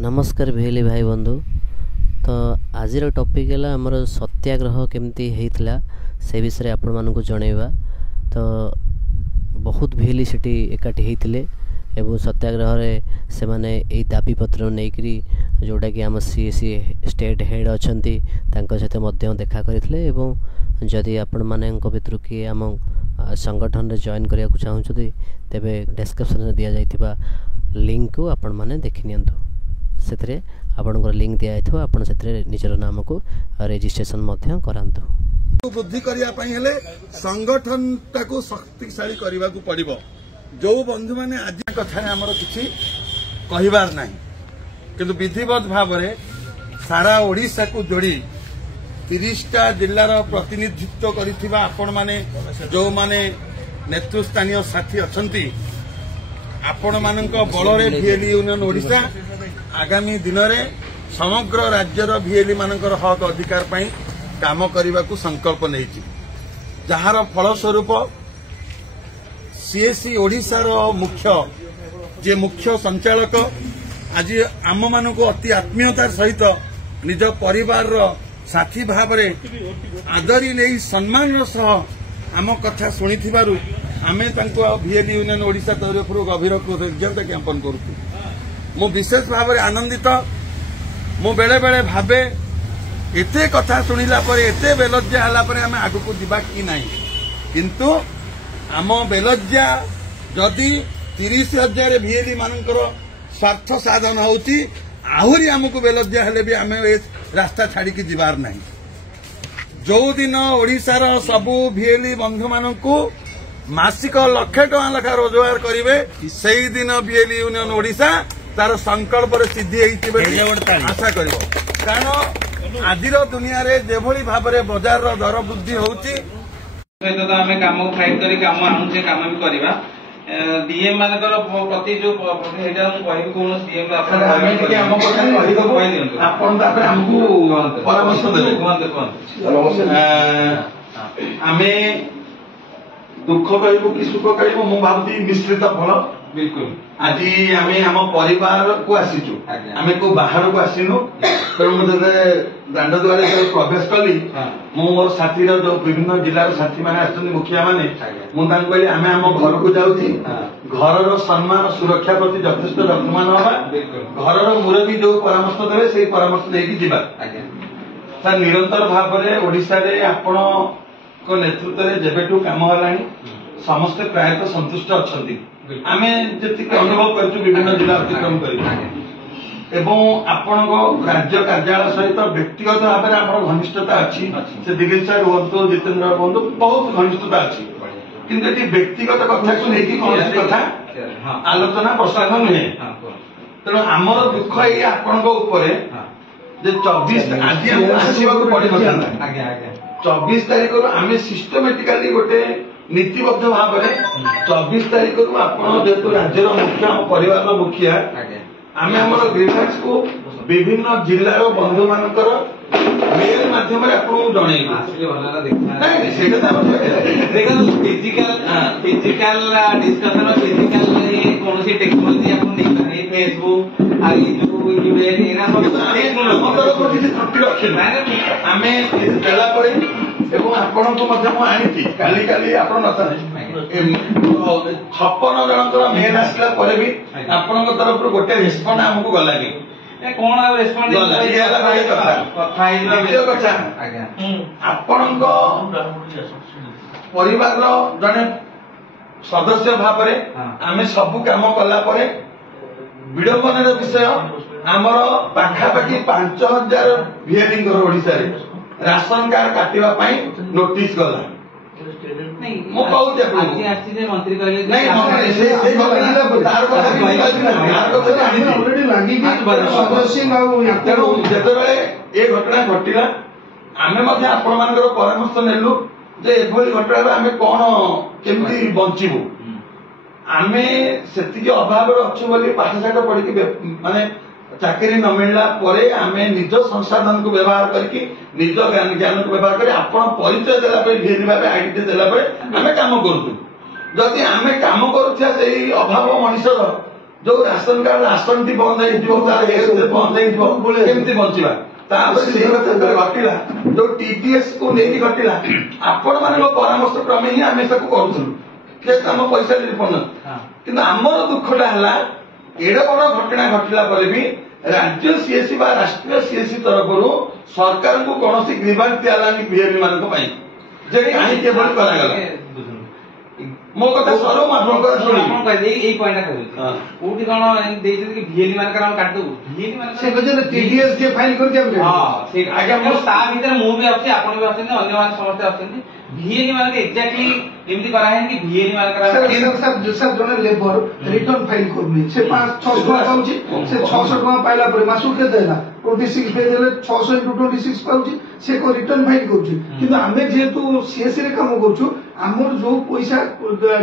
नमस्कार भेली भाई बंधु। तो आज टॉपिक है आमर सत्याग्रह केमती होता से विषय आपण मानक जनइबा। तो बहुत भेली सेठी एकाठी होते एवं सत्याग्रह से माने यही दाबी पत्र नहीं जोटा कि आम सीएसी स्टेट हेड अच्छा सहित देखा करते एवं जदि आपण मान भितर किए आम संगठन में जॉइन करने को चाहते तेरे डिस्क्रिप्शन दि जाइथिबा लिंक को आपण माने देखि नियंतु। से आपंकर लिंक दिखाई आपड़ से निजर नाम को रेजिस्ट्रेशन करातु। वृद्धि करने संगठन टाक शक्तिशाली करने को पड़ो। जो बंधु मैंने आज कथा आमर किसी कहबार ना किंतु विधिवत भाव में सारा ओडिशा को जोड़ी 30टा जिलार प्रतिनिधित्व करिथिबा आपण माने जो माने नेतृस्थानीय साथी अछंती आपण मानक बल भिएली यूनियन ओडिशा आगामी दिन में समग्र राज्यर भिएली मानकर हक अधिकार पाई काम करने को संकल्प नहीं जार फलस्वरूप सीएसी ओडिशार मुख्य जे मुख्य संचालक आज आम मान को अति आत्मीयतार सहित निज परिवार साथी भाव आदरी नहीं सम्मान सह आम कथा शुणी आमे भिएली यूनियन ओडिशा तरफ गभीर कृतज्ञता ज्ञापन करूँ। मु विशेष भाव में आनंदित मु बेले बेले भावे एते कथा शुणिला पर एते बेलज्जा हला पर आमे आगु को दिबा कि नाही किंतु आम बेलज्जा जदि 30,000 भिएली मानकर स्वार्थ साधन होउची आहुरी आमको बेलज्जा हेले भी आमे रास्ता छाड़ी की जीवार नाही। जो दिन ओडिशार सबु भिएली बंधु मानकू मासिक लाख टका लेखा रोजगार करिवे सेही दिन भिएली यूनियन ओडिशा तार संकल्प सिद्धि आशा कर। कारण आज दुनिया रे जेभली भाव में बजार दर वृद्धि होउची सहित आम कम फाइट कर कम आनुचे कम भी करवा डीएम मानकर प्रति जो कह कौन डीएम आमे दुख कहू कि सुख कहू मु भावती मिश्रित फल बिल्कुल आज आम परिवार को आसीचु आम को बाहर को आसीनु तेणु मुझे दांड द्वार प्रवेश कली मोर साथी जो विभिन्न जिलार साथी मैंने मुखिया मैंने मुझे कहली आम घर को जाऊँगी घर सम्मान सुरक्षा प्रति यथेष यत्नवान हवा घर मुरबी जो परामर्श देवे से परामर्श लेकिन जीवा निरंतर भाव में ओडिशा रे आपण नेतृत्व में जेबेठू काम है समस्ते प्रायतः संतुष्ट अच्छा आम जी अनुभव कर विभिन्न जिला अतिक्रम कर राज्य कार्यालय सहित व्यक्तिगत भाव में आम घनिष्ठता अच्छी से दिलीप सार हूँ जितेन्द्र हूँ बहुत घनिष्ठता अच्छी किंतु व्यक्तिगत कथा को लेकिन कौन कथा आलोचना प्रसाद नुहे तेणु आमर दुख ये आपण 24 आज आसवाक पड़ 24 तारीख आम सिस्टमेटिकाली गोटे नीतिबद्ध भाव में 24 तारीख जेहेतु राज्यर मुखिया परिवार मुखिया आम ग्रीवेंस को विभिन्न जिलार बंधु मानकर मेल माध्यम फिजिकल डिस्कशन फिजिकल कौन टेक्नोलोजी फेसबुक काली काली छप्पन जन मेल आसला भी आपण तरफ गोटे रेस्पंड आमको गलानी कौन रेस्पंड आपण परिवार जड़े सदस्य भाव आम सबू कम कला विडंबन विषय आमर पाखापाखि 5,000 भिएली ओडिशा राशन कार्ड काटवा नोटिस गला मंत्री जिते ये घटना घटला आम परामर्श नेलु जे एभली घटना आम कौन केमती बंचबू आम से अभाव अच्छु बोली पाठशाठ पढ़ी माने चाकरी न मिलला परे आमे निज संसाधन को व्यवहार करके निज ज्ञान को व्यवहार कर आपण परिचय देला पे भिएली भाबे आईडी देला पे आमे काम करूछु जदि आमे काम करूछा सेही अभाव मनुष्यर जो राशन कार्ड राशन टी बंद बंद केमती बंचवा घटला जो टीटीएस को लेकिन घटला आपण मान परामर्श क्रमे ही आम करूँ आम पैसा रिफंड कि आमर दुखटा है एडे बड़ घटना घटला भी राज्य सीएससी राष्ट्रीय सीएससी तरफ सरकार को कौन ग्रीवांस दिलानी बीएलई मान कहीं मो कथा सरो कोठी कौन बीएलई मान काटू टीडीएस के फाइल कर भर मुझे आसी आप समस्त आसती बीएलई मान एक्जाक्टली एमती कराए कि बीएलई मान जन लेबर रिटर्न फाइल करनी से 500 पाऊँ से 600 टका पाइला मासू के 26 पे 600 × 26 पाऊँ से रिटर्न फाइल करें जेहेतु सीएससी रे काम करूँ आमर जो पैसा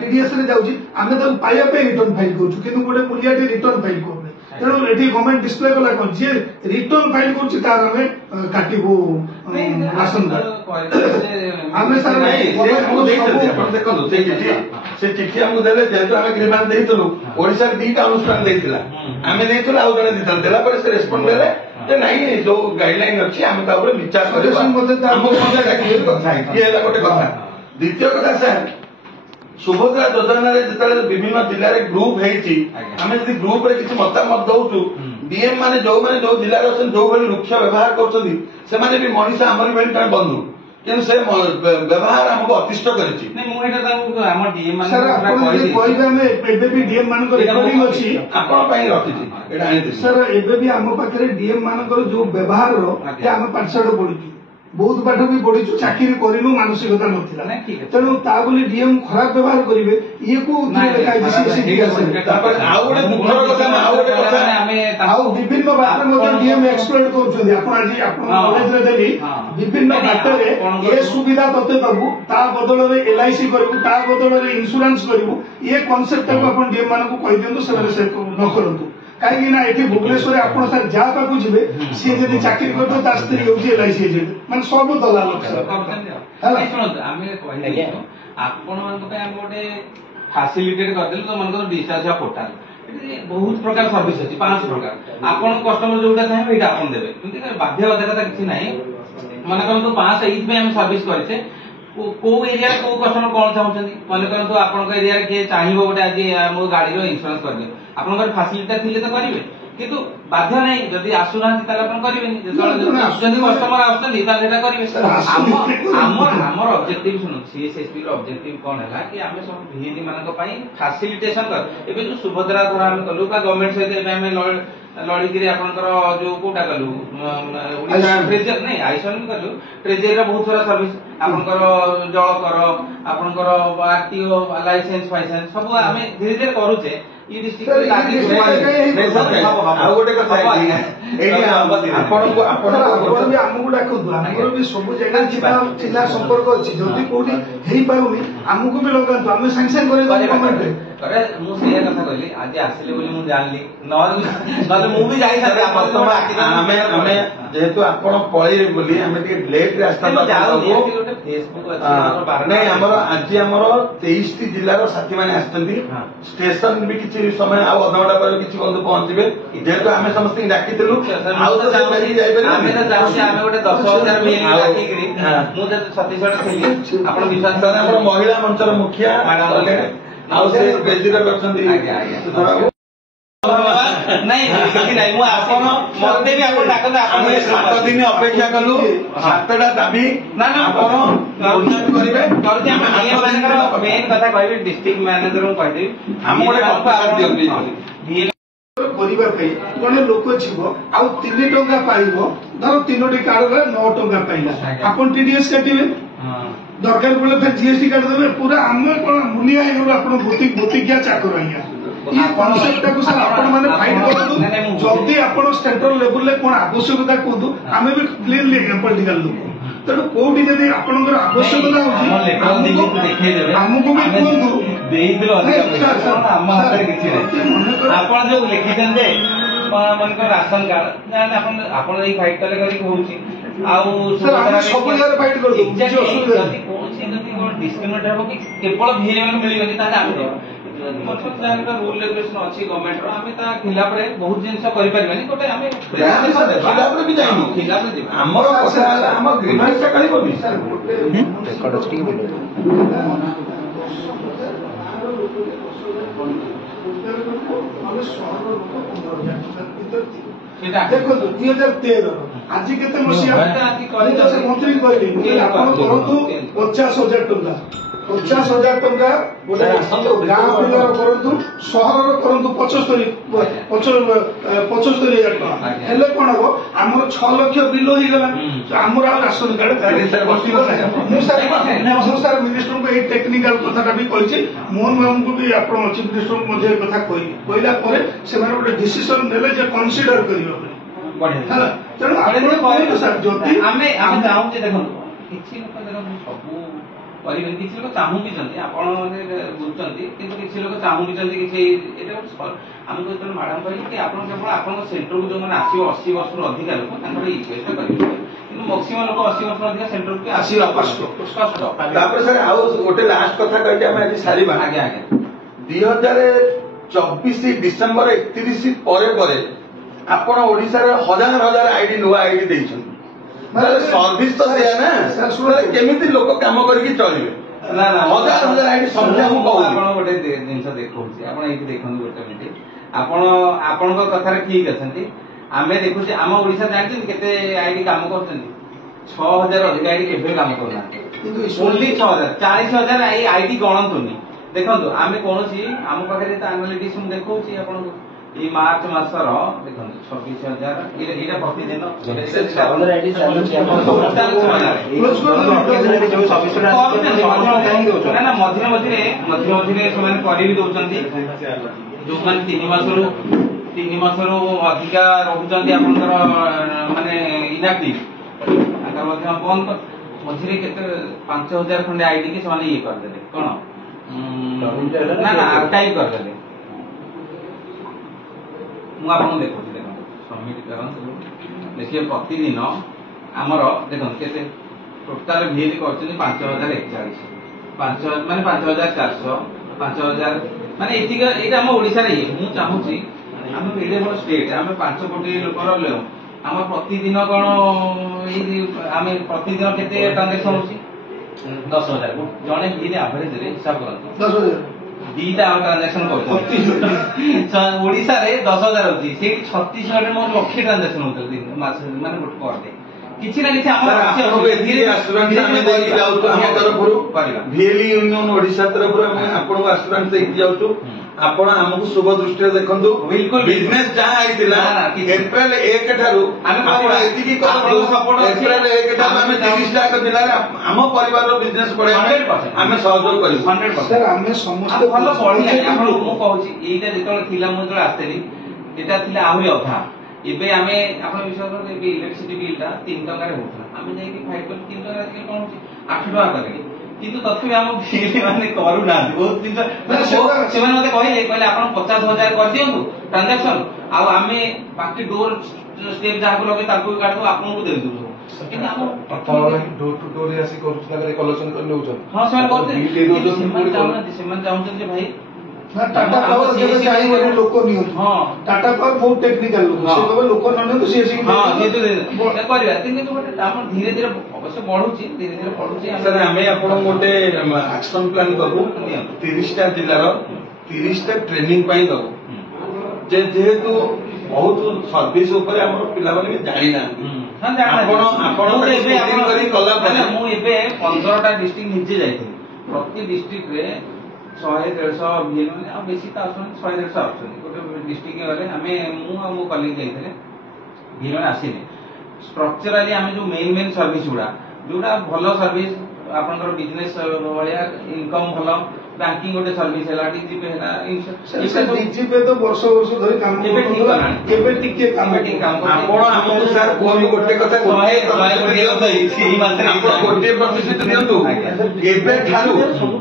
टीडीएस रे जाउची आमे ताको पाइया पे रिटर्न फाइल करूँ कि गोटे मूल्य रिटर्न फाइल करूँ तेणु ये गवर्नमेंट डिस्प्ले कला कौन जी रिटर्न फाइल करें काटबू राशन कार्ड से चिठी आमको देले जेहेतु आम ग्रीवांस देइतलु ओडिसा दीटा अनुष्ठान देइतिला आमे देइतलु आउ जने दितल देला पर से रेस्पोंड देले जे नाही जो गाइडलाइन अछि आमे ता ऊपर विचार करबा हमको मजा डाकिले कथा ये होला गोटे कथा द्वितीय कथा सर सुभद्रा योजना रे जेतले विभिन्न जिल्ला रे ग्रुप हेछि आमे जदि ग्रुप रे किछि मतामत दउछु डीएम माने जो जिल्ला रे अछन जो भली रुक्ष व्यवहार करछथि से माने भी मनीषा हमर बेल टाइम बंधु किन से व्यवहार हमको अतिष्ट करिछि नहीं मु एटा हम डीएम मान सर आपण कोइबा में एबे भी डीएम मान को रिकॉर्डिंग अछि आपण पई रखिछि एटा आनि सर एबे भी हम पाखरे डीएम मान को जो व्यवहार रो कि हम पाठशाठ पढिछु बहुत पाठ भी पढ़ी चाकरी करूँ मानसिकता नाला तेणु ताबली डीएम खराब व्यवहार करेंगे ये को विभिन्न बात डीएम एक्सप्लोर कर विभिन्न बात ये सुविधा तोते दबू ता बदल में एलआईसी करूँ ता बदल में इंश्योरेंस करूँ ये कनसेप्ट आप डीएम मान को कही दिखाँ से न करूँ कहीं ना ये भुवनेश्वर आप जहाँ पाक जी सी जब चाकरी कर स्त्री हूँ एलआईसी एजेंट मैं सब दलाल गोटे फैसिलिटेट करदेलु तो मन डिस्चार्ज पोर्टाल बहुत प्रकार सर्विस अच्छी 5 प्रकार आपन कस्टमर जोटा चाहिए ये आप देवे बाध्यबाधकता किसी ना मन करूँ 5 ये सर्विस करते को एरिया को कस्टमर कौन चाहते मन करूँ आप एरिया किए चाहिए गोटे आज मो गाड़ी इंश्योरेंस कर दियो आपन फैसिलिटी थिले तो करेंगे किंतु बाध्य नहीं जदि आसुना कस्टमर आमर ऑब्जेक्टिव शुणु सीएसएसपी ऑब्जेक्टिव कौन है कि आम सब भिएनी मान फैसिलिटेशन कर एबे जो सुभद्रा धर आम कलु गवर्नमेंट सहित लड़की आपंकर जो कोटा कलु ट्रेजर नहीं आयुष्मान भी कलु ट्रेजर बहुत सारा सर्विस आपंकर जल कर आपंकर आरटीओ लाइसेंस फाइसेंस सब आम धीरे धीरे करुचे चिन्हा संपर्क अच्छी जदि कौटी पाऊनी आमको भी लगातु आम सागे सागे कथा कहली आज आसिले बोली जानली ना मुझे जेहेतु आपण पळेबे बोली हमें लेट रे आस्था नहीं आमर आज आमर 23 जिल्लार साथी माने आछथि स्टेशन भी किछि समय आ अधघंटा पर किछि बंधु पहुंचबे जेहेतु आमे समस्त डाकिथिलु आउ तो जाई जाइबे आमे तो चाहूछि आमे गोटे 10,000 मिल डाकी करी मु जे छत्तीसगढ़ थिली आपण विश्वास करना हमर महिला मंचर मुखिया आउ से बेजिरा करछथि नहीं नहीं मु आपण मते भी आपण डाकन आपण 7 दिन अपेक्षा कलु 7टा दाबी ना ना आपण उन्नति करिवे करते हम डीएम मैनेजर मेन कथा कहबे डिस्ट्रिक्ट मैनेजर को कहदे हम गोटे कंपास दियंती परिवार पे जने लोक छिबो आ 3 टंका पाइबो धर 3टी कार्ड रे 9 टंका पाइला आपण टीडीएस काटिबे दरकार पड़े फिर जीएसटी काट देबे पूरा हम कोन मुनिया हे आपण भौतिक क्या चाकर आइया ये कॉन्सेप्ट को सर आपण माने फाइट करदु जल्दी आपण सेंट्रल लेवल ले कोन आवश्यकता कोदु आमे भी क्लीनली पॉलिटिकल लोक तेणु कोठी जदि आपणकर आवश्यकता होची हमको भी कोंदु देइदिलो आपण जो लिखिछन जे मनकर राशन कार्ड जाने आपण ई फाइट करी होउची आउ सब जगह फाइट करदु जदि कोन डिस्क्रिमिनेट हो कि केवल भिएन मिलियो ताले हम रूल रेगुलेशन अच्छी गवर्नमेंट आम ता खिलाफ बहुत जिन करें गोटे आम देखो 2013 आज केते मसिया मंत्री कहले आपण करंतु 50,000 टंका 50,000 टंका गोटे गाँ पिलार करंतु सहर करंतु 75,000 टंका हेले कोन हो हमर 6 लाख बिल हो गेला हमर राशन कार्ड सर मिनिस्टर को ए टेक्निकल कथाटा भी कहिछि मोहन बाबू को भी आपण चीफ मिनिस्टर को मध्य कथा कहला परे से माने गोटे डिसीजन नेले जे कंसीडर करियो बढ़िया तेणु आपण सर जति आमे चाहूँ देखो किसी लोक देखो सबू करें किसी लोग चाहूँ भी आपने बुझुंट कि किसी लोग चाहूँ भी किसी आमको जो मैडम कही आप केवल आप सेंटर को जो मैंने आसो 80 वर्ष अधिक लोक रिक्वेस्ट करेंगे मैक्सीम लोक 80 वर्ष अधिक सेंटर को आसो गोटे लास्ट कथा कही सारा आगे आगे 2024 डिसेम्बर 31 पर आपण ओडिशा हजार हजार आईडी नुआ आईडी देइछन सर्विस तो दिया ना केमिति लोक काम करके चलिबे ना ना हजार हजार आईडी संख्या मु कहू आपण गोटे जिंस देखौछि आपण एठी देखंतु गोटे मिनिट आपण आपनक कथा रे ठीक अछंती आमे देखुछि आम ओडिशा जानछन केते आईडी काम करछन्ती 6000 अधिक आईडी केबे काम करना किंतु ओनली 6000 40,000 आईडी गणंतुनी देखंतु आमे कोनोसी आम पाखरे त एनालिटिक्स मु देखौछि आपन ये मार्च मासर देखो 26,000 ये प्रतिदिन मझे मझे जो 3 मासरू अधिका रोचंती माने इनएक्टिव बंद मझे केते 5,000 खंडे आईडी की से ये करदे कोन ना ना आर्काइव करदे देखिए सबमिट करूँ देखिए प्रतिदिन आमर देखो के टोटाल भिज कर 5,041 माने 5,400 5,000 माने ये ओडिशा रे मु चाहूची आम एडे बड़ स्टेट आम 5 कोटी लोकर आम प्रतिदिन कौन आम प्रतिदिन केते ट्रांजेक्शन होची 10,000 जड़े भिज एवरेज हिसाब करते 10,000 दीटा ट्रांजेक्शन कर ओडिशा रे 10,000 होची से छत्तीसगढ़ में लक्षे ट्रांजेक्शन होते दिन मास माने गोट पर डे किछि ना किछि हम धीरे एश्योरेंस हमें देई जाउ तो हम तरफ भिएली यूनियन ओडिशा तरफ हम आपन को एश्योरेंस देई जाउ तो आपण हमकु शुभ दृष्टि देखंतु बिल्कुल बिजनेस जहां आइतिला अप्रैल 1 ठारू आपण एति की करू सपोर्ट अप्रैल 1 ठारू हम 30 टा जिल्ला रे हम परिवार रो बिजनेस पड़े हम सहयोग करू 100% सर हम समस्त भलो पढिले आपण मु कहूची एटा जेतल थिला मु जो आसेली एटा थिला आहुरी अधा एबे आमे आपण विश्वास करू एबे इलेक्ट्रिसिटी बिलटा 3 टका रे होता आमे जाई कि 5 पर 3 टका रे कोन 8 टका करले किंतु तथापि हम बिल माने करू ना बहुत दिन से माने मते कहले आपण 50,000 कर दियंतु ट्रांजैक्शन आ आमे बाकी डोर स्टेप जहा को लगे ताको काट दो आपन को दे दू किंतु हम पथर डोर टू डोर आसी करू लागरे कलेक्शन कर लेउछन हां सर करते सेमन चाहूछन जे भाई टाटा पावर जब चाहिए लोक नियो हां टाटा पावर बहुत टेक्निकल लोक से कहबे लोक नने तो सीएससी हां ये तो करबा किंतु गोटे आपण धीरे धीरे अवश्य बढ़ुची धीरे धीरे बढ़ुची सर हमें आपण गोटे एक्शन प्लान करू 30 टा जिल्ला रो 30 टा ट्रेनिंग पाई दो जे जेहेतु बहुत सर्विस ऊपर हमर पिला माने जानि ना हां जानि आपण करी कला माने मु एबे 15 टा डिस्ट्रिक्ट निजे जाइथि प्रति डिस्ट्रिक्ट रे 100-150 भिएन आ बेसी ता आसन 100-150 आसन गोटे डिस्ट्रिक्ट गले हमें मु आ मो कलीग जाइथले भिएन आसीने स्ट्रक्चरली हमें जो मेन सर्विस गुडा जोडा भलो सर्विस आपनकर बिजनेस भलिया इनकम भलो बैंकिंग गोटे सर्विस हैला डीजीपे हैला इनसे डीजीपे तो वर्ष वर्ष धरि काम केबे टिके काम आपण हमकु सर कोन गोटे कथा सही मात्रा आपण गोटे प्रतिशत दियंतु एबे ठारू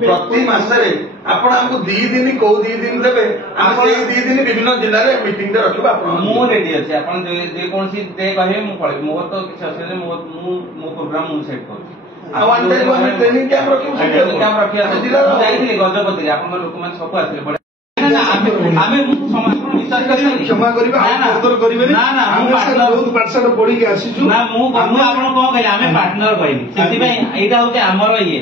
प्रति मासरे आपण हमकु 2 दिन को 2 दिन देबे हम सेही 2 दिन विभिन्न जिल्ला रे मीटिंग रे रखबा आपण मु रेडी अछि आपण जे कोनसी दे कहे मु पळे मोर तो किछ असे मु प्रोग्राम मु सेट करू वन टाइम ट्रेनिंग कैंप रखियो जाइथिले गजपति आपण लोक मान सब आथिले ଆମେ ସମାଜକୁ ବିଶ୍ୱାସ କରିବେନି କ୍ଷମା କରିବେ କରିବେନି ଆମେ ବହୁତ ପାଠଶାଠ ପଢିକି ଆସିଛୁ ନା ମୁଁ ଆପଣ କଣ କହିଲେ ଆମେ ପାର୍ଟନର କହିଲି ସେଥିପାଇଁ ଏଇଟା ହଉଛି ଆମର ଇଏ